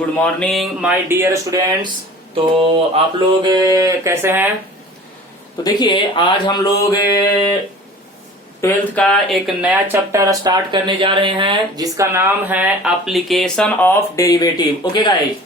Good morning my dear students. तो आप लोग कैसे हैं? तो देखिए आज हम लोग 12th का एक नया चैप्टर स्टार्ट करने जा रहे हैं जिसका नाम है application of derivative. Okay guys,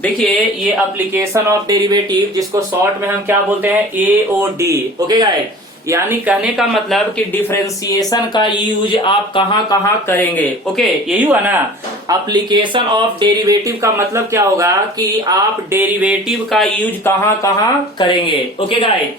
देखिए ये एप्लीकेशन ऑफ डेरिवेटिव जिसको शॉर्ट में हम क्या बोलते हैं, एओडी। ओके गाइस, यानी कहने का मतलब कि डिफरेंशिएशन का यूज आप कहां कहां करेंगे। ओके, यही हुआ ना। एप्लीकेशन ऑफ डेरिवेटिव का मतलब क्या होगा कि आप डेरिवेटिव का यूज कहां कहां करेंगे। ओके गाइस,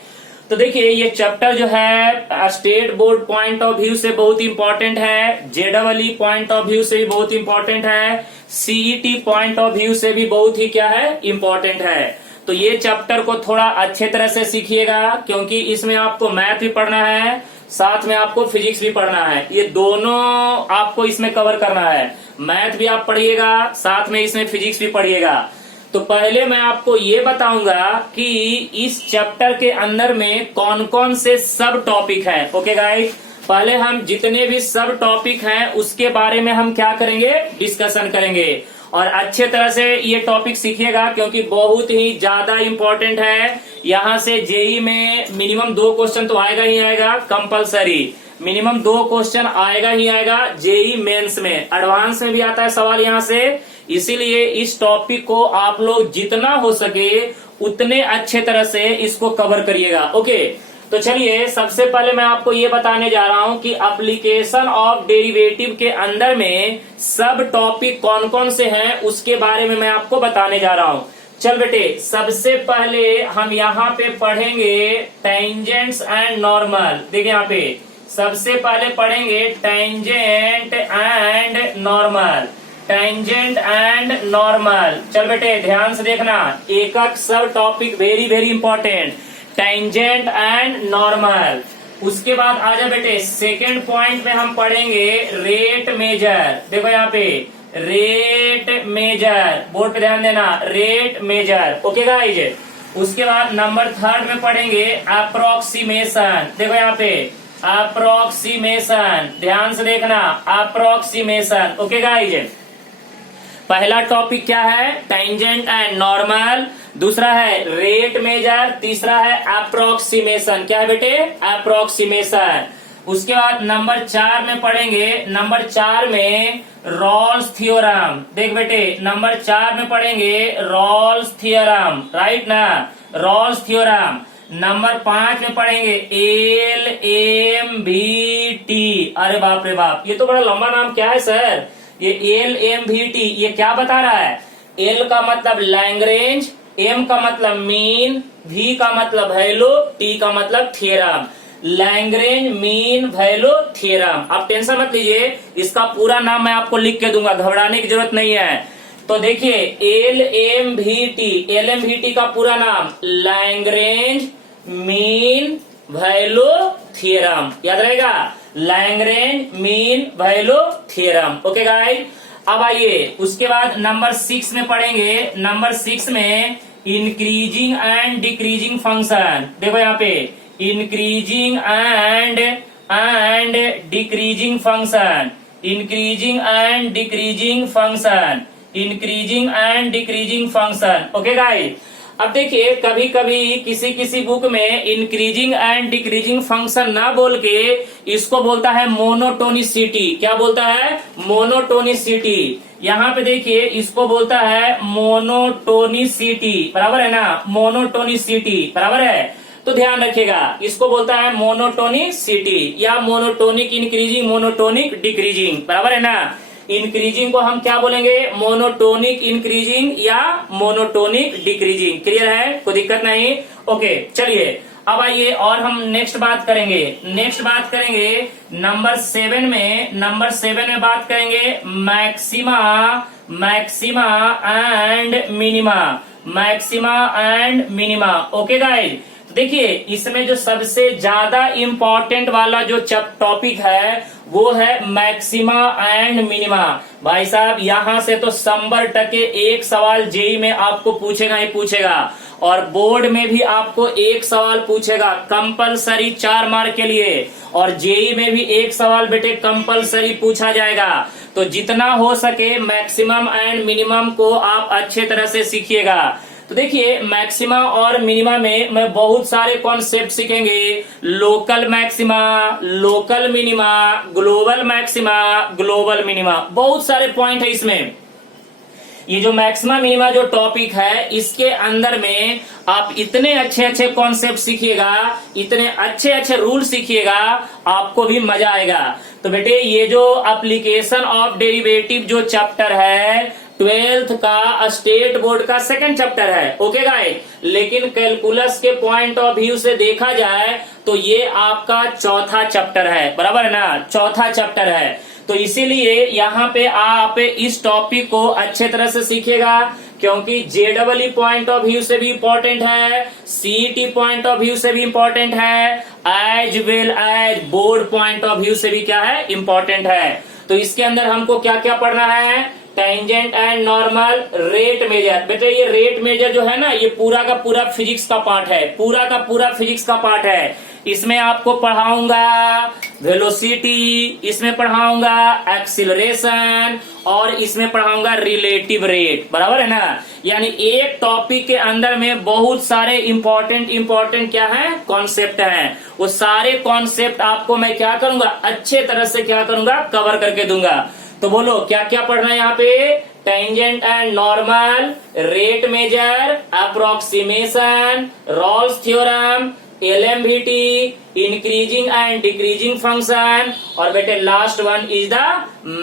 तो देखिए ये चैप्टर जो है state board point of view से बहुत इंपॉर्टेंट है, जेडबलई पॉइंट ऑफ व्यू से भी बहुत इंपॉर्टेंट है, सीईटी पॉइंट ऑफ व्यू से भी बहुत ही क्या है, इंपॉर्टेंट है। तो ये चैप्टर को थोड़ा अच्छे तरह से सीखिएगा क्योंकि इसमें आपको मैथ भी पढ़ना है, साथ में आपको फिजिक्स भी पढ़ना है। ये दोनों आपको इसमें कवर करना है। मैथ भी आप पढ़िएगा, साथ में इसमें फिजिक्स भी पढ़िएगा। तो पहले मैं आपको ये बताऊंगा कि इस चैप्टर के अंदर में कौन कौन से सब टॉपिक है। ओके गाइस, पहले हम जितने भी सब टॉपिक हैं उसके बारे में हम क्या करेंगे, डिस्कशन करेंगे। और अच्छे तरह से ये टॉपिक सीखिएगा क्योंकि बहुत ही ज्यादा इंपॉर्टेंट है। यहाँ से जेई में मिनिमम 2 क्वेश्चन तो आएगा ही आएगा, कंपलसरी मिनिमम 2 क्वेश्चन आएगा ही आएगा। जेई मेंस में, एडवांस में भी आता है सवाल यहाँ से। इसीलिए इस टॉपिक को आप लोग जितना हो सके उतने अच्छे तरह से इसको कवर करिएगा। ओके, तो चलिए सबसे पहले मैं आपको ये बताने जा रहा हूं कि एप्लीकेशन ऑफ डेरिवेटिव के अंदर में सब टॉपिक कौन कौन से हैं उसके बारे में मैं आपको बताने जा रहा हूं। चल बेटे, सबसे पहले हम यहाँ पे पढ़ेंगे टेंजेंट्स एंड नॉर्मल। देखिए यहाँ पे सबसे पहले पढ़ेंगे tangent and normal, tangent and normal. चल बेटे ध्यान से देखना, एक एक सब topic very very important, tangent and normal. उसके बाद आजा बेटे सेकेंड पॉइंट में हम पढ़ेंगे रेट मेजर। देखो यहाँ पे रेट मेजर, बोर्ड पे ध्यान देना, रेट मेजर। ओके गाइज, उसके बाद नंबर 3 में पढ़ेंगे अप्रोक्सीमेशन। देखो यहाँ पे अप्रोक्सीमेशन, ध्यान से देखना, अप्रोक्सीमेशन। ओके गाइज, पहला टॉपिक क्या है, टेंजेंट एंड नॉर्मल, दूसरा है रेट मेजर, तीसरा है अप्रोक्सीमेशन। क्या है बेटे, अप्रोक्सीमेशन। उसके बाद नंबर 4 में पढ़ेंगे, नंबर 4 में रॉल्स थ्योरम। देख बेटे नंबर 4 में पढ़ेंगे रॉल्स थ्योरम, राइट ना, रॉल्स थ्योरम। नंबर 5 में पढ़ेंगे LMVT। अरे बाप रे बाप, ये तो बड़ा लंबा नाम, क्या है सर ये LMVT? ये क्या बता रहा है? L का मतलब लैग्रेंज, M का मतलब मीन, V का मतलब वैल्यू, T का मतलब theorem. Lagrange mean value theorem. आप टेंशन मत लीजिए, इसका पूरा नाम मैं आपको लिख के दूंगा, घबराने की जरूरत नहीं है। तो देखिए LMVT का पूरा नाम लैग्रेंज मीन वैल्यू थ्योरम, याद रहेगा, Lagrange mean value theorem. Okay guys, अब आइए उसके बाद नंबर 6 में पढ़ेंगे, नंबर 6 में इंक्रीजिंग एंड डिक्रीजिंग फंक्शन। देखो यहाँ पे increasing and decreasing function, increasing and decreasing function, increasing and decreasing function. Okay guys, अब देखिए कभी कभी किसी किसी बुक में इंक्रीजिंग एंड डिक्रीजिंग फंक्शन ना बोल के इसको बोलता है मोनोटोनिसिटी। क्या बोलता है, मोनोटोनिसिटी। यहाँ पे देखिए इसको बोलता है मोनोटोनिसिटी, बराबर है ना, मोनोटोनिसिटी बराबर है। तो ध्यान रखिएगा, इसको बोलता है मोनोटोनिसिटी या मोनोटोनिक इंक्रीजिंग, मोनोटोनिक डिक्रीजिंग, बराबर है ना। इंक्रीजिंग को हम क्या बोलेंगे, मोनोटोनिक इंक्रीजिंग या मोनोटोनिक डिक्रीजिंग। क्लियर है, कोई दिक्कत नहीं। ओके चलिए अब आइए और हम नेक्स्ट बात करेंगे, नेक्स्ट बात करेंगे नंबर 7 में, नंबर 7 में बात करेंगे maxima, maxima and minima, maxima and minima. Okay guys, देखिए इसमें जो सबसे ज्यादा इंपॉर्टेंट वाला जो टॉपिक है वो है मैक्सिमा एंड मिनिमा। भाई साहब यहाँ से तो 100% एक सवाल जेई में आपको पूछेगा ही पूछेगा, और बोर्ड में भी आपको एक सवाल पूछेगा कंपलसरी 4 मार्क के लिए, और जेई में भी एक सवाल बेटे कंपलसरी पूछा जाएगा। तो जितना हो सके मैक्सिमम एंड मिनिमम को आप अच्छे तरह से सीखिएगा। तो देखिए मैक्सिमा और मिनिमा में मैं बहुत सारे कॉन्सेप्ट सीखेंगे, local maxima, local minima, global maxima, global minima, बहुत सारे पॉइंट है इसमें। ये जो मैक्सिमा मिनिमा जो टॉपिक है इसके अंदर में आप इतने अच्छे अच्छे कॉन्सेप्ट सीखिएगा, इतने अच्छे अच्छे रूल सीखिएगा, आपको भी मजा आएगा। तो बेटे ये जो एप्लीकेशन ऑफ डेरिवेटिव जो चैप्टर है 12th का स्टेट बोर्ड का सेकंड चैप्टर है, ओके गाइस। लेकिन कैलकुलस के पॉइंट ऑफ व्यू से देखा जाए तो ये आपका चौथा चैप्टर है, बराबर है ना, चौथा चैप्टर है। तो इसीलिए यहाँ पे आप इस टॉपिक को अच्छे तरह से सीखिएगा, क्योंकि जेडबलई पॉइंट ऑफ व्यू से भी इंपॉर्टेंट है, सीईटी पॉइंट ऑफ व्यू से भी इंपॉर्टेंट है, as well as board point of view से भी क्या है, इंपॉर्टेंट है। तो इसके अंदर हमको क्या क्या पढ़ना है, tangent and normal, rate measure. बेटे ये रेट मेजर जो है ना, ये पूरा का पूरा फिजिक्स का पार्ट है, पूरा का पूरा फिजिक्स का पार्ट है। इसमें आपको पढ़ाऊंगा वेलोसिटी, इसमें पढ़ाऊंगा एक्सीलरेशन, और इसमें पढ़ाऊंगा रिलेटिव रेट, बराबर है ना। यानी एक टॉपिक के अंदर में बहुत सारे इंपॉर्टेंट क्या है, कॉन्सेप्ट हैं। वो सारे कॉन्सेप्ट आपको मैं क्या करूंगा, अच्छे तरह से क्या करूंगा, कवर करके दूंगा। तो बोलो क्या क्या पढ़ना है यहाँ पे, tangent and normal, rate measure, approximation, Rolle's theorem, LMVT, increasing and decreasing function, और बेटे last one is the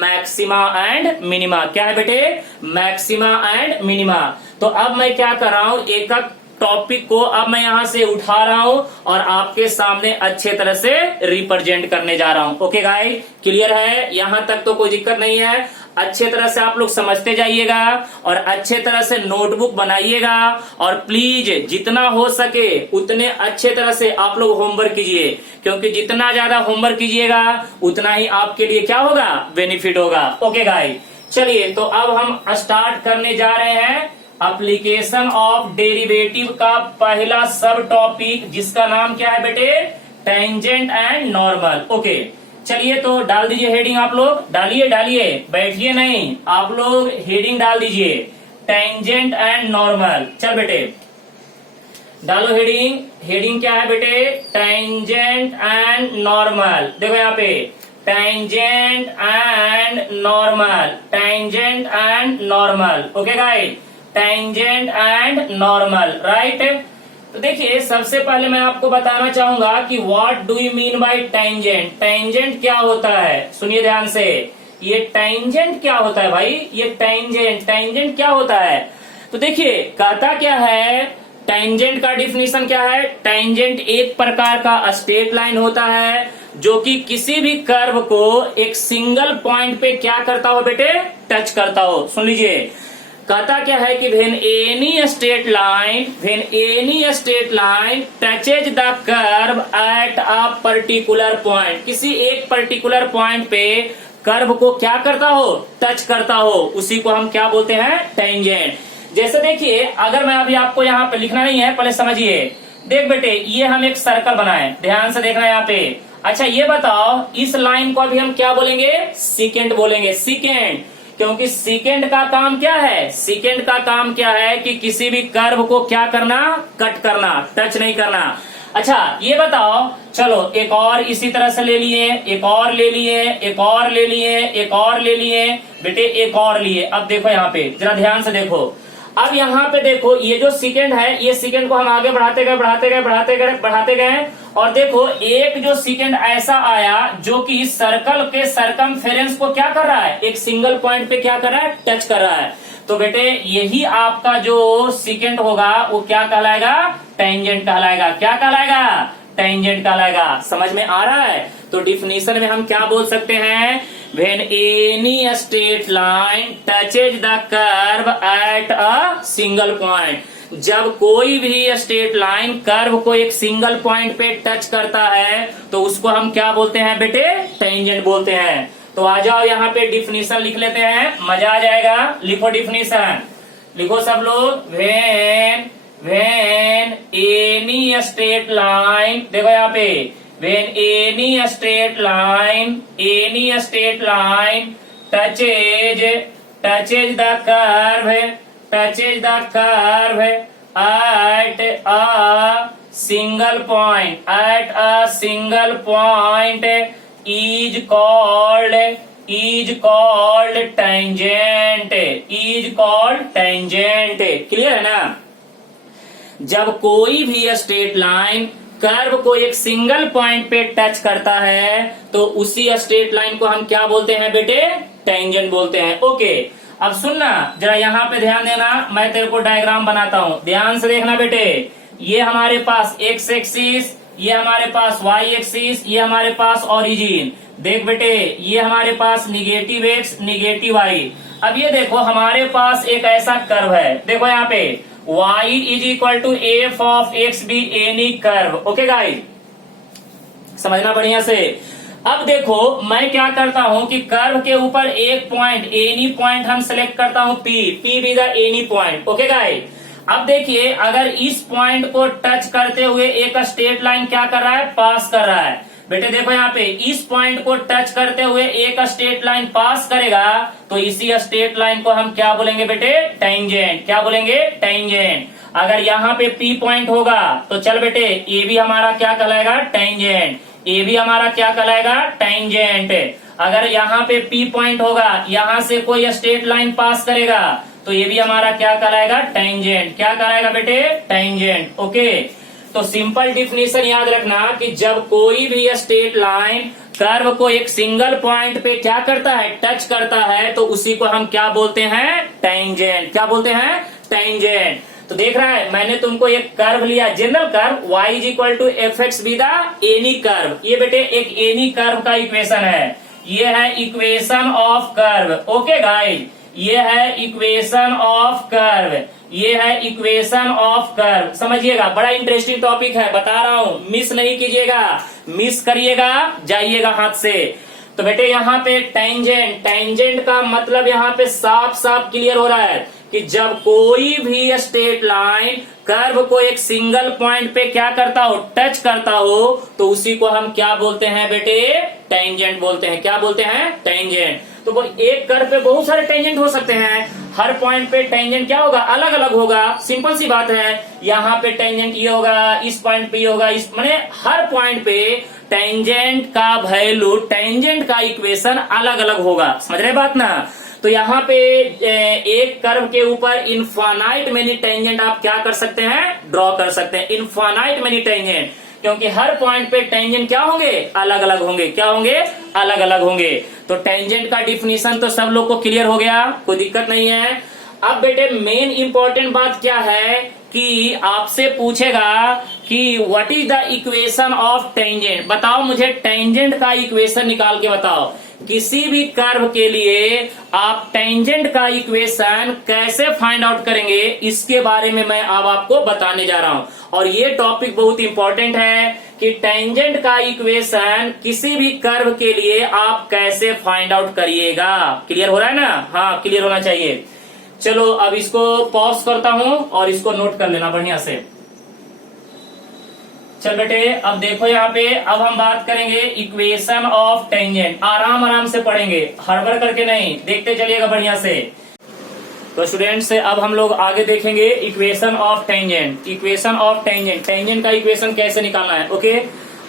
maxima and minima. क्या है बेटे, मैक्सिमा एंड मिनिमा। तो अब मैं क्या कर रहा हूं, एक एक टॉपिक को अब मैं यहां से उठा रहा हूं और आपके सामने अच्छे तरह से रिप्रेजेंट करने जा रहा हूं। ओके गाइस, क्लियर है, यहां तक तो कोई दिक्कत नहीं है। अच्छे तरह से आप लोग समझते जाइएगा और अच्छे तरह से नोटबुक बनाइएगा, और प्लीज जितना हो सके उतने अच्छे तरह से आप लोग होमवर्क कीजिए, क्योंकि जितना ज्यादा होमवर्क कीजिएगा उतना ही आपके लिए क्या होगा, बेनिफिट होगा। ओके गाइस, चलिए तो अब हम स्टार्ट करने जा रहे हैं एप्लीकेशन ऑफ डेरिवेटिव का पहला सब टॉपिक, जिसका नाम क्या है बेटे, टेंजेंट एंड नॉर्मल। ओके चलिए तो डाल दीजिए हेडिंग, आप लोग डालिए, बैठिए नहीं, आप लोग हेडिंग डाल दीजिए, टेंजेंट एंड नॉर्मल। चल बेटे डालो हेडिंग। हेडिंग क्या है बेटे, टेंजेंट एंड नॉर्मल। देखो यहाँ पे tangent and normal, tangent and normal. Okay guys, tangent and normal, right. तो देखिए सबसे पहले मैं आपको बताना चाहूंगा कि what do you mean by tangent. Tangent क्या होता है, सुनिए ध्यान से, ये टेंजेंट क्या होता है भाई, ये टेंजेंट क्या होता है। तो देखिए कहता क्या है, टेंजेंट का डिफिनीशन क्या है, टेंजेंट एक प्रकार का स्ट्रेट लाइन होता है जो कि किसी भी कर्व को एक सिंगल पॉइंट पे क्या करता हो बेटे, टच करता हो। सुन लीजिए कहता क्या है कि when any straight line touches the curve at a particular point, किसी एक पर्टिकुलर पॉइंट पे कर्व को क्या करता हो, टच करता हो, उसी को हम क्या बोलते हैं, टेंजेंट। जैसे देखिए अगर मैं अभी आपको यहाँ पे लिखना नहीं है, पहले समझिए। देख बेटे ये हम एक सर्कल बनाए, ध्यान से देखना यहाँ पे। अच्छा ये बताओ इस लाइन को अभी हम क्या बोलेंगे, सीकेंट बोलेंगे, सीकेंट। क्योंकि सीकेंट का काम क्या है, सीकेंट का काम क्या है कि किसी भी कर्व को क्या करना, कट करना, टच नहीं करना। अच्छा ये बताओ, चलो एक और इसी तरह से ले लिए, एक और ले लिए, एक और ले लिए, एक और ले लिए, बेटे एक और लिए। अब देखो यहाँ पे जरा ध्यान से देखो, अब यहाँ पे देखो ये जो सेकंड है, ये सेकंड को हम आगे बढ़ाते गए, और देखो एक जो सेकंड ऐसा आया जो कि इस सर्कल के सरकमफेरेंस को क्या कर रहा है, एक सिंगल पॉइंट पे क्या कर रहा है, टच कर रहा है। तो बेटे यही आपका जो सेकंड होगा वो क्या कहलाएगा, टेंजेंट कहलाएगा। क्या कहलाएगा, टेंजेंट कहलाएगा। समझ में आ रहा है। तो डिफिनीशन में हम क्या बोल सकते हैं, when any straight line touches the curve at a single point, जब कोई भी स्ट्रेट लाइन कर्व को एक सिंगल पॉइंट पे टच करता है तो उसको हम क्या बोलते हैं बेटे, टेंजेंट बोलते हैं। तो आ जाओ यहाँ पे डिफिनीशन लिख लेते हैं, मजा आ जाएगा। लिखो डिफिनीशन, लिखो सब लोग। when any straight line, देखो यहाँ पे when any straight line touches touches the curve touches the curve at a single point is called tangent clear है ना। जब कोई भी स्ट्रेट लाइन कर्व को एक सिंगल पॉइंट पे टच करता है तो उसी स्ट्रेट लाइन को हम क्या बोलते हैं बेटे, टेंजेंट बोलते हैं। ओके, अब सुनना जरा, यहाँ पे ध्यान देना, मैं तेरे को डायग्राम बनाता हूं, ध्यान से देखना बेटे। ये हमारे पास एक्स एक्सिस, ये हमारे पास वाई एक्सिस, ये हमारे पास ओरिजिन। देख बेटे, ये हमारे पास निगेटिव एक्स निगेटिव वाई। अब ये देखो हमारे पास एक ऐसा कर्व है, देखो यहाँ पे y is equal to f of x be any curve. Okay guys, समझना बढ़िया से। अब देखो मैं क्या करता हूं कि कर्व के ऊपर एक पॉइंट, एनी पॉइंट हम सेलेक्ट करता हूं, P B the any point. Okay guys, अब देखिए अगर इस पॉइंट को टच करते हुए एक स्ट्रेट लाइन क्या कर रहा है, पास कर रहा है। बेटे देखो यहाँ पे इस पॉइंट को टच करते हुए एक स्ट्रेट लाइन पास करेगा तो इसी स्ट्रेट लाइन को हम क्या बोलेंगे बेटे, टेंजेंट। क्या बोलेंगे, टेंजेंट। अगर यहाँ पे P पॉइंट होगा तो चल बेटे ये भी हमारा क्या कहलाएगा, टेंजेंट। ये भी हमारा क्या कहलाएगा, टेंजेंट। अगर यहाँ पे P पॉइंट होगा, यहाँ से कोई स्ट्रेट लाइन पास करेगा तो ये भी हमारा क्या कहलाएगा, टेंजेंट। क्या कहलाएगा बेटे, टेंजेंट। ओके, तो सिंपल डिफिनेशन याद रखना कि जब कोई भी स्ट्रेट लाइन कर्व को एक सिंगल पॉइंट पे क्या करता है, टच करता है, तो उसी को हम क्या बोलते हैं, टेंजेंट। क्या बोलते हैं, टेंजेंट। तो देख रहा है मैंने तुमको एक कर्व लिया, general curve y is equal to f x be the any curve. ये बेटे एक एनी कर्व का इक्वेशन है, ये है equation of curve. Okay guys, ये है इक्वेशन ऑफ कर्व, ये है इक्वेशन ऑफ कर्व। समझिएगा, बड़ा इंटरेस्टिंग टॉपिक है, बता रहा हूं, मिस नहीं कीजिएगा, मिस करिएगा जाइएगा हाथ से। तो बेटे यहाँ पे टेंजेंट, टेंजेंट का मतलब यहाँ पे साफ साफ क्लियर हो रहा है कि जब कोई भी स्ट्रेट लाइन कर्व को एक सिंगल पॉइंट पे क्या करता हो, टच करता हो, तो उसी को हम क्या बोलते हैं बेटे, टेंजेंट बोलते हैं। क्या बोलते हैं, टेंजेंट। तो वो एक कर्व पे बहुत सारे टेंजेंट हो सकते हैं, हर पॉइंट पे टेंजेंट क्या होगा, अलग अलग होगा। सिंपल सी बात है, यहाँ पे टेंजेंट ये होगा, इस पॉइंट पे ये होगा, इस माने हर पॉइंट पे टेंजेंट का वैल्यू, टेंजेंट का इक्वेशन अलग अलग होगा। समझ रहे बात ना। तो यहाँ पे एक कर्व के ऊपर इनफाइनाइट मेनी टेंजेंट आप क्या कर सकते हैं, ड्रॉ कर सकते हैं, इनफाइनाइट मेनी टेंजेंट। क्योंकि हर पॉइंट पे टेंजेंट क्या होंगे, अलग अलग होंगे। क्या होंगे, अलग अलग होंगे। तो टेंजेंट का डिफिनीशन तो सब लोग को क्लियर हो गया, कोई दिक्कत नहीं है। अब बेटे मेन इंपॉर्टेंट बात क्या है कि आपसे पूछेगा कि what is the equation of tangent. बताओ मुझे टेंजेंट का इक्वेशन निकाल के बताओ। किसी भी कर्व के लिए आप टेंजेंट का इक्वेशन कैसे फाइंड आउट करेंगे, इसके बारे में मैं अब आपको बताने जा रहा हूं। और ये टॉपिक बहुत इंपॉर्टेंट है कि टेंजेंट का इक्वेशन किसी भी कर्व के लिए आप कैसे फाइंड आउट करिएगा। क्लियर हो रहा है ना, हाँ क्लियर होना चाहिए। चलो अब इसको पॉज करता हूं और इसको नोट कर लेना बढ़िया से। चल बेटे अब देखो यहाँ पे, अब हम बात करेंगे इक्वेशन ऑफ टेंजेंट। आराम आराम से पढ़ेंगे, हड़बड़ करके नहीं, देखते चलिएगा बढ़िया से। तो स्टूडेंट्स अब हम लोग आगे देखेंगे equation of tangent. Equation of tangent, tangent का इक्वेशन कैसे निकालना है। ओके,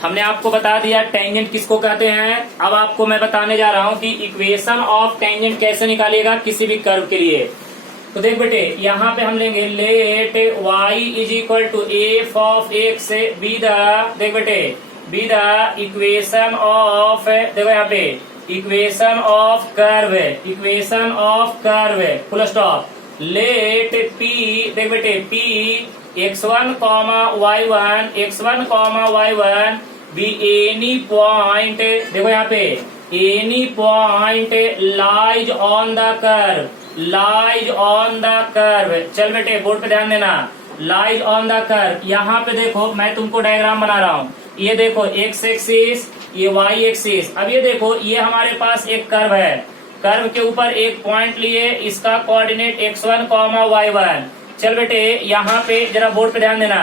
हमने आपको बता दिया टेंजेंट किसको कहते हैं। अब आपको मैं बताने जा रहा हूं कि इक्वेशन ऑफ टेंजेंट कैसे निकालिएगा किसी भी कर्व के लिए। तो देख बेटे यहाँ पे हम लेंगे let y is equal to f of x be the, देख बेटे बी द इक्वेशन ऑफ, देखो यहाँ पे equation of curve, equation of curve full stop. Let p, देख बेटे p x1 y1 x1 y1 be any point, देखो यहाँ पे any point lies on the curve, lies on the curve. चल बेटे बोर्ड पे ध्यान देना, लाइज ऑन द कर्व। यहाँ पे देखो मैं तुमको डायग्राम बना रहा हूँ, ये देखो एक्स एक्सिस, ये वाई एक्सिस। अब ये देखो ये हमारे पास एक कर्व है, कर्व के ऊपर एक पॉइंट लिए, इसका कोऑर्डिनेट x1 y1। चल बेटे यहाँ पे जरा बोर्ड पे ध्यान देना।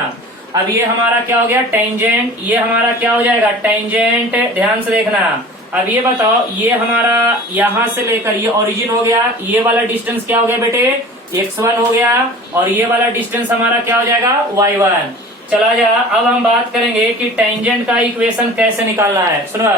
अब ये हमारा क्या हो गया, टेंजेंट। ये हमारा क्या हो जाएगा, टेंजेंट। ध्यान से देखना, अब ये बताओ, ये हमारा यहां से लेकर ये ओरिजिन हो गया, ये वाला डिस्टेंस क्या हो गया बेटे, x1 हो गया, और ये वाला डिस्टेंस हमारा क्या हो जाएगा, y1। चला जा, अब हम बात करेंगे कि टेंजेंट का इक्वेशन कैसे निकालना है। सुनो,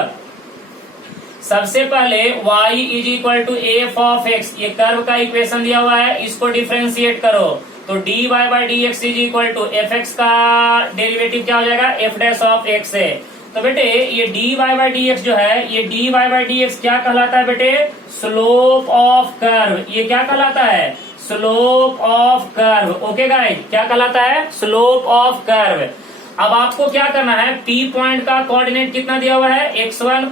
सबसे पहले y is equal to f of x, ये कर्व का इक्वेशन दिया हुआ है, इसको डिफ्रेंशिएट करो तो d y by d x is equal to f x का डेरिवेटिव क्या हो जाएगा, एफ डैश ऑफ एक्स है। तो बेटे ये d y by d x जो है, ये d y by d x क्या कहलाता है बेटे, स्लोप ऑफ कर्व। ये क्या कहलाता है, slope of curve. Okay guys, क्या कहलाता है, स्लोप ऑफ कर्व। अब आपको क्या करना है, P पॉइंट का कोऑर्डिनेट कितना दिया हुआ है, x1,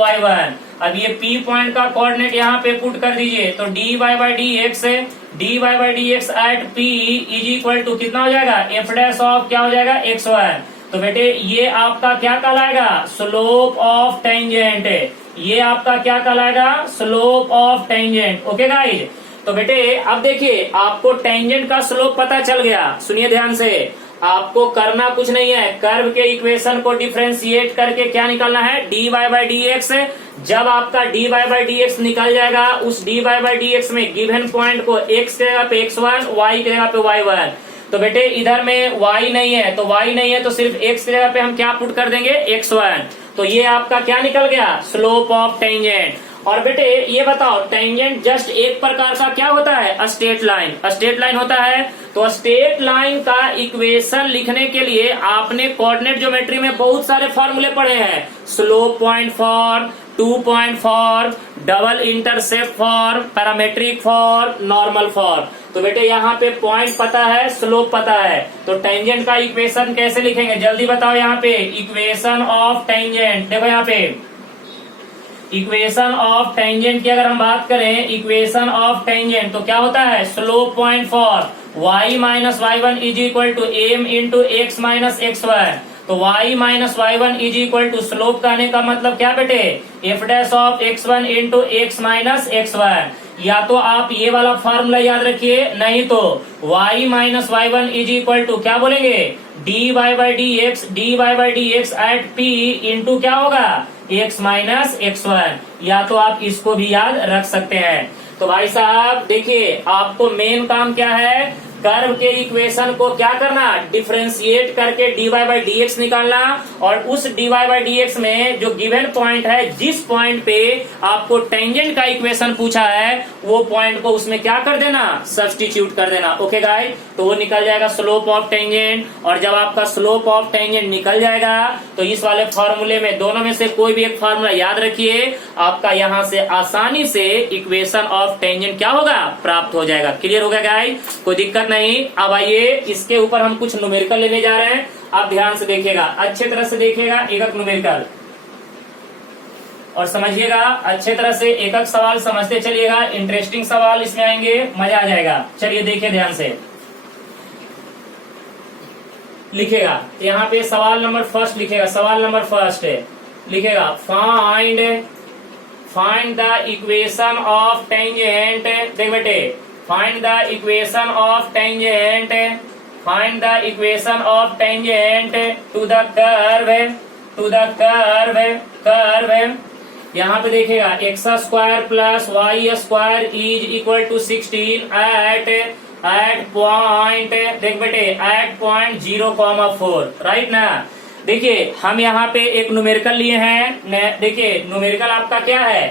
y1। अब ये P पॉइंट का कोऑर्डिनेट यहाँ पे पुट कर दीजिए तो dy by d x at P is equal to कितना हो जाएगा, f डैश ऑफ क्या हो जाएगा, x1। तो बेटे ये आपका क्या कहलाएगा, स्लोप ऑफ टेंजेंट। ये आपका क्या कहलाएगा, slope of tangent. Okay guys, तो बेटे अब देखिए आपको टेंजेंट का स्लोप पता चल गया। सुनिए ध्यान से, आपको करना कुछ नहीं है, कर्व के इक्वेशन को डिफरेंशिएट करके क्या निकालना है, d y by d x. जब आपका d y by d x निकल जाएगा, उस d y by d x में गिवन पॉइंट को x के जगह पे x1, y के जगह पे y1। तो बेटे इधर में y नहीं है, तो y नहीं है तो सिर्फ x की जगह पे हम क्या पुट कर देंगे, x1। तो ये आपका क्या निकल गया, स्लोप ऑफ टेंजेंट। और बेटे ये बताओ, टेंजेंट जस्ट एक प्रकार का क्या होता है, स्ट्रेट लाइन। स्ट्रेट लाइन होता है, तो स्ट्रेट लाइन का इक्वेशन लिखने के लिए आपने कोऑर्डिनेट ज्योमेट्री में बहुत सारे फॉर्मूले पढ़े हैं, slope point for, 2 point for, double intercept for, parametric for, normal for. तो बेटे यहाँ पे पॉइंट पता है, स्लोप पता है, तो टेंजेंट का इक्वेशन कैसे लिखेंगे, जल्दी बताओ। यहाँ पे इक्वेशन ऑफ टेंजेंट, देखो यहाँ पे इक्वेशन ऑफ टेंजेंट की अगर हम बात करें, इक्वेशन ऑफ टेंजेंट तो क्या होता है, slope point for y minus y1 is equal to m into x minus x1। तो y minus y1 is equal to slope कहने का मतलब क्या बेटे, f dash of x1 into x minus x1। या तो आप ये वाला फॉर्मूला याद रखिए, नहीं तो y minus y1 is equal to क्या बोलेंगे, d y by d x at p into क्या होगा, x माइनस x1। या तो आप इसको भी याद रख सकते हैं। तो भाई साहब देखिए, आपको मेन काम क्या है, कर्व के इक्वेशन को क्या करना, डिफरेंशिएट करके dy बाई डी एक्स निकालना, और उस dy बाई डी एक्स में जो गिवन पॉइंट है, जिस पॉइंट पे आपको टेंजेंट का इक्वेशन पूछा है, वो पॉइंट को उसमें क्या कर देना, सब्स्टिट्यूट कर देना। ओके गाइस, तो वो निकल जाएगा स्लोप ऑफ टेंजेंट। और जब आपका स्लोप ऑफ टेंजेंट निकल जाएगा तो इस वाले फॉर्मूले में दोनों में से कोई भी एक फॉर्मूला याद रखिए, आपका यहाँ से आसानी से इक्वेशन ऑफ टेंजेंट क्या होगा, प्राप्त हो जाएगा। क्लियर हो गया गाइस, कोई दिक्कत नहीं। अब आइए इसके ऊपर हम कुछ न्यूमेरिकल लेने जा रहे हैं, आप ध्यान से देखिएगा, अच्छे तरह से देखिएगा एकक न्यूमेरिकल, और समझिएगा अच्छे तरह से, एकक सवाल समझते चलिएगा। इंटरेस्टिंग सवाल इसमें आएंगे, मजा आ जाएगा। चलिए देखिए ध्यान से, लिखेगा यहाँ पे सवाल नंबर फर्स्ट लिखेगा, सवाल नंबर फर्स्ट लिखेगा, find the equation of tangent. देख बेटे, find the equation of tangent, find the equation of tangent to the curve. यहाँ पे देखिएगा, x square plus y square is equal to 16 at point, देख बेटे, एट पॉइंट 0,4, राइट ना। देखिए हम यहाँ पे एक न्यूमेरिकल लिए हैं। देखिए न्यूमेरिकल आपका क्या है,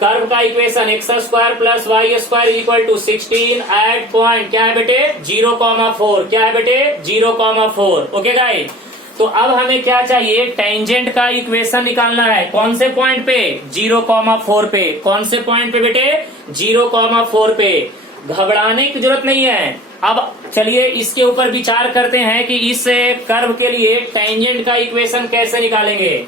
कर्व का equation x square plus y square equal to 16 at point क्या है बेटे, 0,4। क्या है बेटे, 0,4। ओके गाइस, तो अब हमें क्या चाहिए, टेंजेंट का इक्वेशन निकालना है। कौन से पॉइंट पे, 0,4 पे। कौन से पॉइंट पे बेटे, 0,4 पे। घबराने की जरूरत नहीं है। अब चलिए इसके ऊपर विचार करते हैं कि इस कर्व के लिए टेंजेंट का इक्वेशन कैसे निकालेंगे।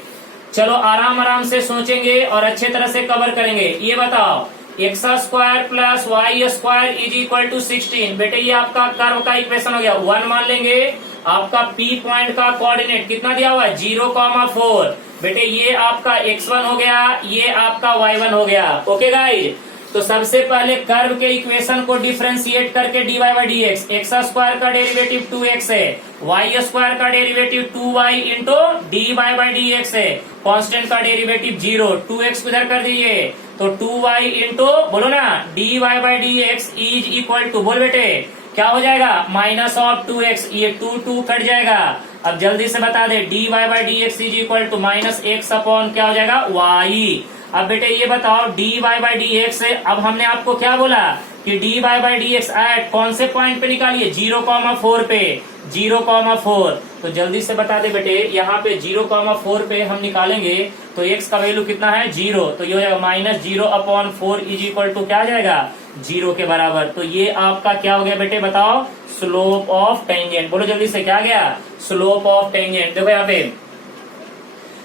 चलो आराम आराम से सोचेंगे और अच्छे तरह से कवर करेंगे। ये बताओ, x square plus y square is equal to 16। बेटे ये आपका कर्व का इक्वेशन हो गया, 1 मान लेंगे। आपका P पॉइंट का कोऑर्डिनेट कितना दिया हुआ है, 0,4। बेटे ये आपका x1 हो गया, ये आपका y1 हो गया। ओके गाइस, तो सबसे पहले कर्व के इक्वेशन को डिफरेंशिएट करके dy by d x, x square का डेरिवेटिव 2x है, वाई स्क्वायर का derivative 2y into d y by d x है, कांस्टेंट का डेरिवेटिव 0, 2x इधर कर दीजिए तो 2y इंटू बोलो ना d y by d x is equal to, बोल बेटे क्या हो जाएगा, माइनस ऑफ 2x, ये 2 कट जाएगा। अब जल्दी से बता दे d y by d x is equal to minus x upon क्या हो जाएगा, y। अब बेटे ये बताओ d y by d x, अब हमने आपको क्या बोला कि d y by d x at कौन से पॉइंट पे निकालिए, 0,4 पे, 0,4। तो जल्दी से बता दे बेटे यहाँ पे 0,4 पे हम निकालेंगे तो x का वैल्यू कितना है, 0, तो ये हो जाएगा माइनस 0/4 इज इक्वल टू क्या आ जाएगा, 0 के बराबर। तो ये आपका क्या हो गया बेटे बताओ, स्लोप ऑफ टेंजेंट। बोलो जल्दी से क्या गया, स्लोप ऑफ टेंजेंट। देखो यहाँ पे,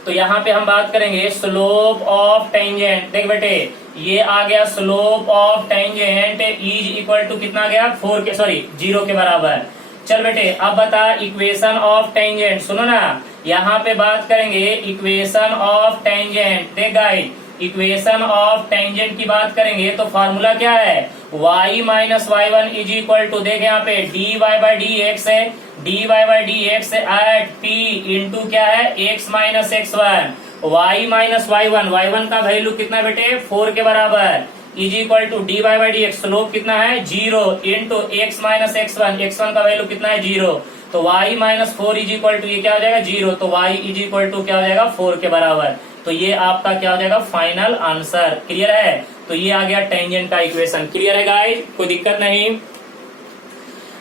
तो यहाँ पे हम बात करेंगे स्लोप ऑफ टेंजेंट। देख बेटे ये आ गया slope of tangent is equal to कितना गया, 0 के बराबर। चल बेटे अब बता इक्वेशन ऑफ टेंजेंट, सुनो ना यहाँ पे बात करेंगे इक्वेशन ऑफ टेंजेंट। देख गाइस इक्वेशन ऑफ टेंजेंट की बात करेंगे तो फॉर्मूला क्या है, y minus y one is equal to, देख यहाँ पे d y by d x है, d y by d x at p into क्या है, x minus x one, y minus y one का वैल्यू कितना बेटे 4 के बराबर is equal to d y by d x, slope कितना है 0 into x minus x one का वैल्यू कितना है 0, तो y minus 4 is equal to ये क्या हो जाएगा 0, तो y इज इक्वल टू क्या हो जाएगा 4 के बराबर। तो ये आपका क्या हो जाएगा फाइनल आंसर। क्लियर है, तो ये आ गया टेंजेंट का इक्वेशन। क्लियर है गाइस, कोई दिक्कत नहीं।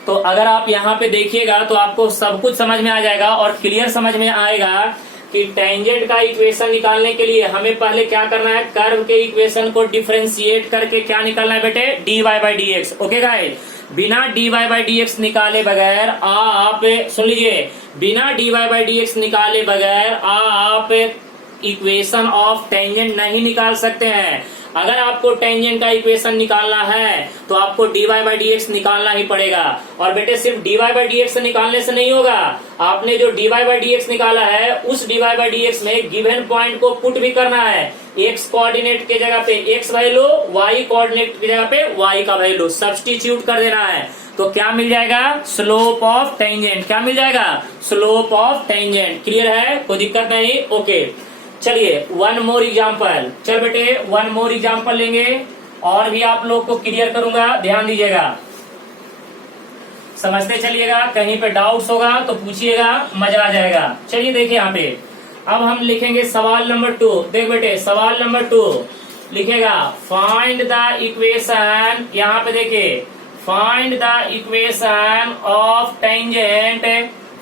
तो अगर आप यहाँ पे देखिएगा तो आपको सब कुछ समझ में आ जाएगा और क्लियर समझ में आएगा कि टेंजेंट का इक्वेशन निकालने के लिए हमें पहले क्या करना है, कर्व के इक्वेशन को डिफरेंशिएट करके क्या निकालना है बेटे, d y by d x. Okay guys, बिना d y by d x निकाले बगैर आप सुन लीजिए, बिना d y by d x निकाले बगैर आप इक्वेशन ऑफ टेंजेंट नहीं निकाल सकते हैं। अगर आपको टेंजेंट का इक्वेशन निकालना है तो आपको d y by d x निकालना ही पड़ेगा। और बेटे सिर्फ d y by d x निकालने से नहीं होगा, आपने जो d y by d x निकाला है उस d y by d x में गिवन पॉइंट को पुट भी करना है। एक्स कोऑर्डिनेट के जगह पे एक्स वैल्यू, वाई कोऑर्डिनेट की जगह पे वाई का वैल्यू सब्स्टिट्यूट कर देना है। तो क्या मिल जाएगा, स्लोप ऑफ टेंजेंट। क्या मिल जाएगा, स्लोप ऑफ टेंजेंट। क्लियर है, कोई दिक्कत नहीं। ओके चलिए वन मोर एग्जाम्पल। चल बेटे वन मोर एग्जाम्पल लेंगे और भी आप लोग को क्लियर करूंगा, ध्यान दीजिएगा, समझते चलिएगा। कहीं पे डाउट्स होगा तो पूछिएगा, मजा आ जाएगा। चलिए देखिए यहाँ पे अब हम लिखेंगे सवाल नंबर 2। देख बेटे सवाल नंबर 2 लिखेगा फाइंड द इक्वेशन, यहाँ पे देखिए find the equation of tangent,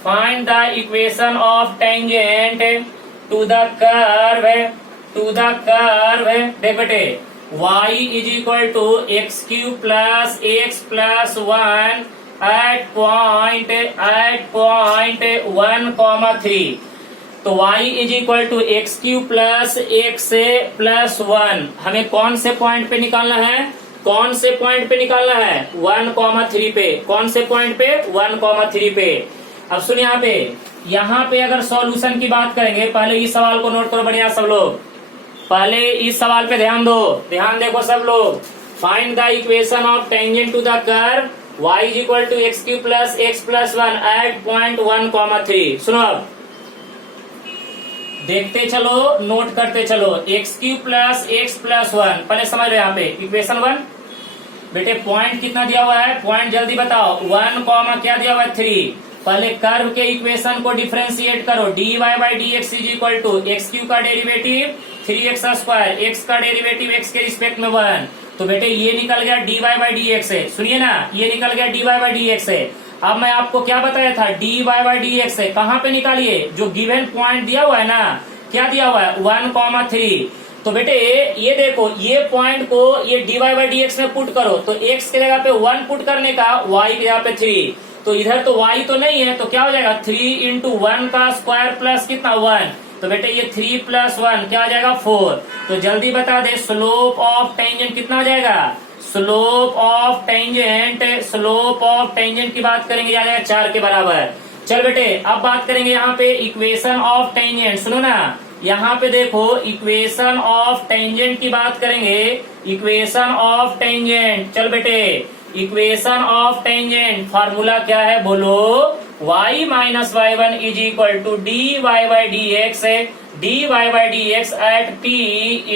find the equation of tangent to the curve, देख बेटे y is equal to x cube plus x plus 1 at point 1,3। तो y is equal to x cube plus x plus 1 हमें कौन से point पे निकालना है, कौन से पॉइंट पे निकालना है, 1,3 पे। कौन से पॉइंट पे, 1,3 पे। अब सुन यहाँ पे अगर सॉल्यूशन की बात करेंगे, पहले इस सवाल को नोट करो बढ़िया सब लोग, पहले इस सवाल पे ध्यान दो, ध्यान देखो सब लोग। Find the equation of tangent to the curve y is equal to x cube plus x plus 1 at point 1,3। सुनो अब देखते चलो, नोट करते चलो। X cube plus x plus 1 पहले समझ लो यहाँ पे इक्वेशन 1। बेटे पॉइंट कितना दिया हुआ है, पॉइंट जल्दी बताओ, 1, क्या दिया हुआ है 3। पहले कर्व के इक्वेशन को डिफरेंशिएट करो, d y by d x is equal to x cube का डेरिवेटिव 3x स्क्वायर, एक्स का डेरिवेटिव एक्स के रिस्पेक्ट में 1। तो बेटे ये निकल गया d y by d x है, सुनिए ना ये निकल गया d y by d x है। अब मैं आपको क्या बताया था, d y by d x है कहाँ पे निकालिए, जो गिवन पॉइंट दिया हुआ है ना, क्या दिया हुआ है 1,3। तो बेटे ये देखो ये पॉइंट को ये d y by d x में पुट करो, तो एक्स के जगह पे 1 पुट करने का, वाई के जगह पे 3। तो इधर तो y तो नहीं है, तो क्या हो जाएगा 3 इंटू 1 का स्क्वायर प्लस कितना 1। तो बेटे ये 3 प्लस 1 क्या आ जाएगा 4। तो जल्दी बता दे स्लोप ऑफ टेंजेंट कितना आ जाएगा, slope of tangent, slope of tangent की बात करेंगे आ जाएगा 4 के बराबर। चल बेटे अब बात करेंगे यहाँ पे इक्वेशन ऑफ टेंजेंट। सुनो ना यहाँ पे देखो इक्वेशन ऑफ टेंजेंट की बात करेंगे। इक्वेशन ऑफ टेंजेंट, चल बेटे इक्वेशन ऑफ टेंजेंट फार्मूला क्या है बोलो, y minus y one is equal to d y by d x, d y by d x at p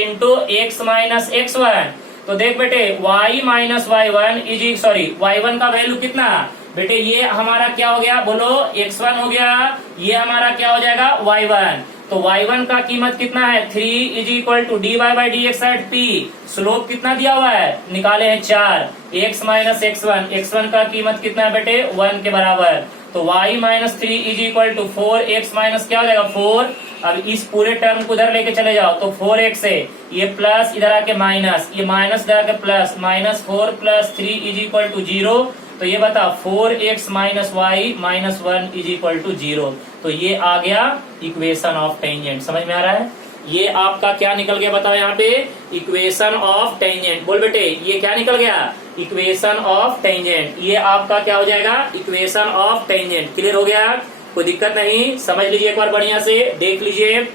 into x minus x one. तो देख बेटे y minus y one is sorry y1 का value कितना बेटे, ये हमारा क्या हो गया बोलो x1 हो गया, ये हमारा क्या हो जाएगा y1। तो y1 का कीमत कितना है 3 is equal to d y by d x at p। Slope कितना दिया हुआ है निकाले हैं 4, x माइनस x1, x1 का कीमत कितना है बेटे 1 के बराबर। तो y minus 3 is equal to 4, x minus क्या हो जाएगा 4। अब इस पूरे टर्म को उधर लेके चले जाओ तो 4x है, ये प्लस इधर आके माइनस, ये माइनस इधर आके plus, minus 4 plus 3 is equal to 0। तो ये बता 4x minus y minus 1 is equal to 0। तो ये आ गया इक्वेशन ऑफ टेंजेंट। समझ में आ रहा है? ये आपका क्या निकल गया बताओ यहाँ पे, इक्वेशन ऑफ टेंजेंट। बोल बेटे ये क्या निकल गया, इक्वेशन ऑफ टेंजेंट। ये आपका क्या हो जाएगा, इक्वेशन ऑफ टेंजेंट। क्लियर हो गया? कोई दिक्कत नहीं, समझ लीजिए एक बार बढ़िया से देख लीजिए।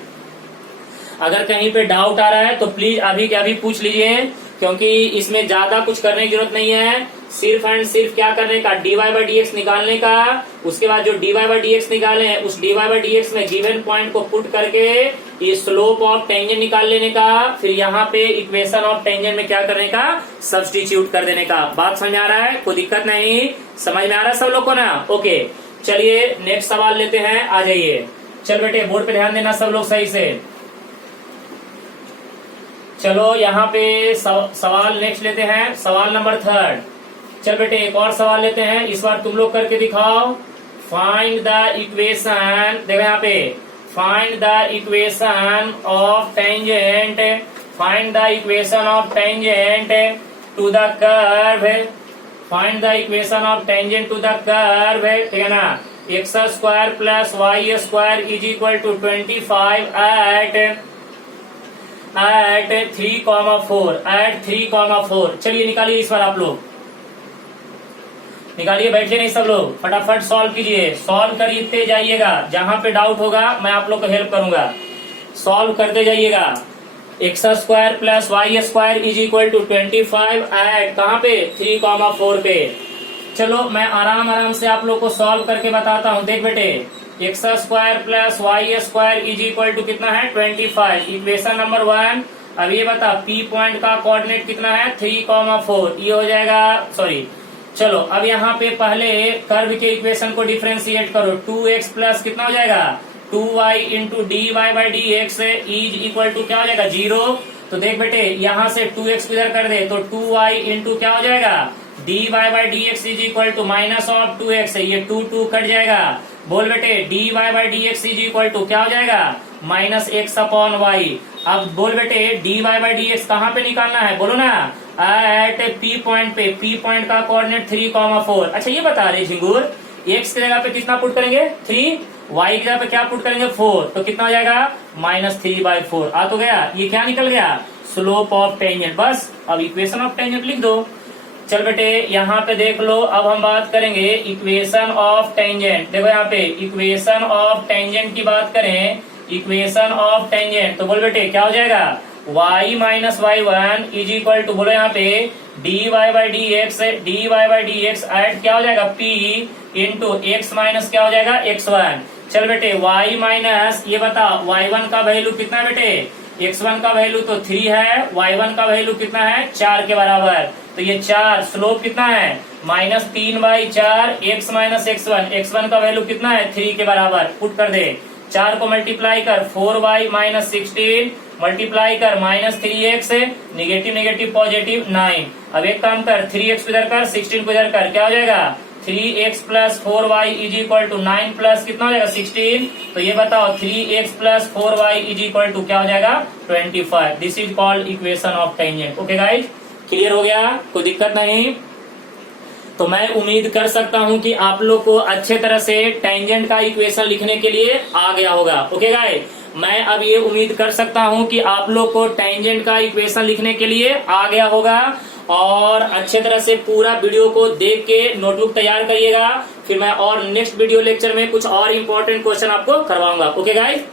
अगर कहीं पे डाउट आ रहा है तो प्लीज अभी के अभी पूछ लीजिए, क्योंकि इसमें ज्यादा कुछ करने की जरूरत नहीं है। सिर्फ एंड सिर्फ क्या करने का, d y by d x निकालने का। उसके बाद जो d y by d x निकाले हैं उस d y by d x में गिवन पॉइंट को पुट करके ये स्लोप ऑफ टेंजेंट निकाल लेने का। फिर यहाँ पे इक्वेशन ऑफ टेंजेंट में क्या करने का, सब्स्टिट्यूट कर देने का। बात समझ में आ रहा है? कोई दिक्कत नहीं, समझ में आ रहा है सब लोग को ना? ओके चलिए नेक्स्ट सवाल लेते हैं, आ जाइए। चल बेटे बोर्ड पे ध्यान देना सब लोग सही से। चलो यहाँ पे सवाल नेक्स्ट लेते हैं, सवाल नंबर 3। चल बेटे एक और सवाल लेते हैं, इस बार तुम लोग करके दिखाओ। फाइंड द इक्वेशन, देखो यहाँ पे find the equation of tangent, find the equation of tangent to the curve, find the equation of tangent to the curve, ठीक है ना। X square plus y square is equal to 25 at 3,4 at 3,4। चलिए निकालिए इस बार, आप लोग निकालिए, बैठिए नहीं सब लोग, फटाफट सॉल्व कीजिए। सॉल्व करते जाइएगा, जहां पे डाउट होगा मैं आप लोग को हेल्प करूंगा। सॉल्व करते जाइएगा। X square plus y square is equal to 25 at कहाँ पे 3,4 पे। चलो मैं आराम आराम से आप लोग को सॉल्व करके बताता हूँ। देख बेटे x square plus y square is equal to कितना है 25, इक्वेशन नंबर 1। अब ये बता पी पॉइंट का कोऑर्डिनेट कितना है 3,4, ये हो जाएगा सॉरी। चलो अब यहाँ पे पहले कर्व के इक्वेशन को डिफरेंशिएट करो। 2x प्लस कितना हो जाएगा 2y into d y by d x is equal to क्या हो जाएगा 0। तो देख बेटे यहाँ से 2x इधर कर दे तो 2y इंटू क्या हो जाएगा d y by d x is equal to minus of 2x, ये 2 कट जाएगा। बोल बेटे d y by d x is equal to क्या हो जाएगा माइनस एक्स अपॉन वाई। अब बोल बेटे d y by d x कहाँ पे निकालना है बोलो ना, एट पी पॉइंट पे। पी पॉइंट का कोऑर्डिनेट 3,4। अच्छा ये बता रहे झिंगुर एक्स की जगह पे कितना पुट करेंगे 3, वाई की जगह पे क्या पुट करेंगे 4, तो कितना हो जाएगा -3/4। आ तो गया, ये क्या निकल गया स्लोप ऑफ टेंजेंट। बस अब इक्वेशन ऑफ टेंजेंट लिख दो। चल बेटे यहाँ पे देख लो, अब हम बात करेंगे इक्वेशन ऑफ टेंजेंट। देखो यहाँ पे इक्वेशन ऑफ टेंजेंट की बात करें, इक्वेशन ऑफ टेंजेंट तो बोल बेटे क्या हो जाएगा y minus y one is equal to बोलो यहाँ पे d y by d x at क्या हो जाएगा p इंटू एक्स माइनस क्या हो जाएगा x1। चल बेटे y माइनस ये बता y1 का वैल्यू कितना है बेटे, x1 का वैल्यू तो 3 है, y1 का वैल्यू कितना है 4 के बराबर। तो ये 4 स्लोप कितना है -3/4 x माइनस x1 का वैल्यू कितना है 3 के बराबर। पुट कर दे, 4 को मल्टीप्लाई कर 4y माइनस 16 मल्टीप्लाई कर -3x निगेटिव निगेटिव पॉजिटिव 9। अब एक काम कर 3x इधर कर 16 को इधर कर, क्या हो जाएगा 3x plus 4y is equal to 9 plus कितना हो जाएगा 16। तो ये बताओ 3x plus 4y is equal to क्या हो जाएगा 25। This is called equation of tangent. Okay guys clear हो गया, कोई दिक्कत नहीं। तो मैं उम्मीद कर सकता हूं कि आप लोग को अच्छे तरह से टेंजेंट का इक्वेशन लिखने के लिए आ गया होगा। ओके गाइज मैं अब ये उम्मीद कर सकता हूं कि आप लोग को टेंजेंट का इक्वेशन लिखने के लिए आ गया होगा, और अच्छे तरह से पूरा वीडियो को देख के नोटबुक तैयार करिएगा। फिर मैं और नेक्स्ट वीडियो लेक्चर में कुछ और इम्पोर्टेंट क्वेश्चन आपको करवाऊंगा। Okay guys.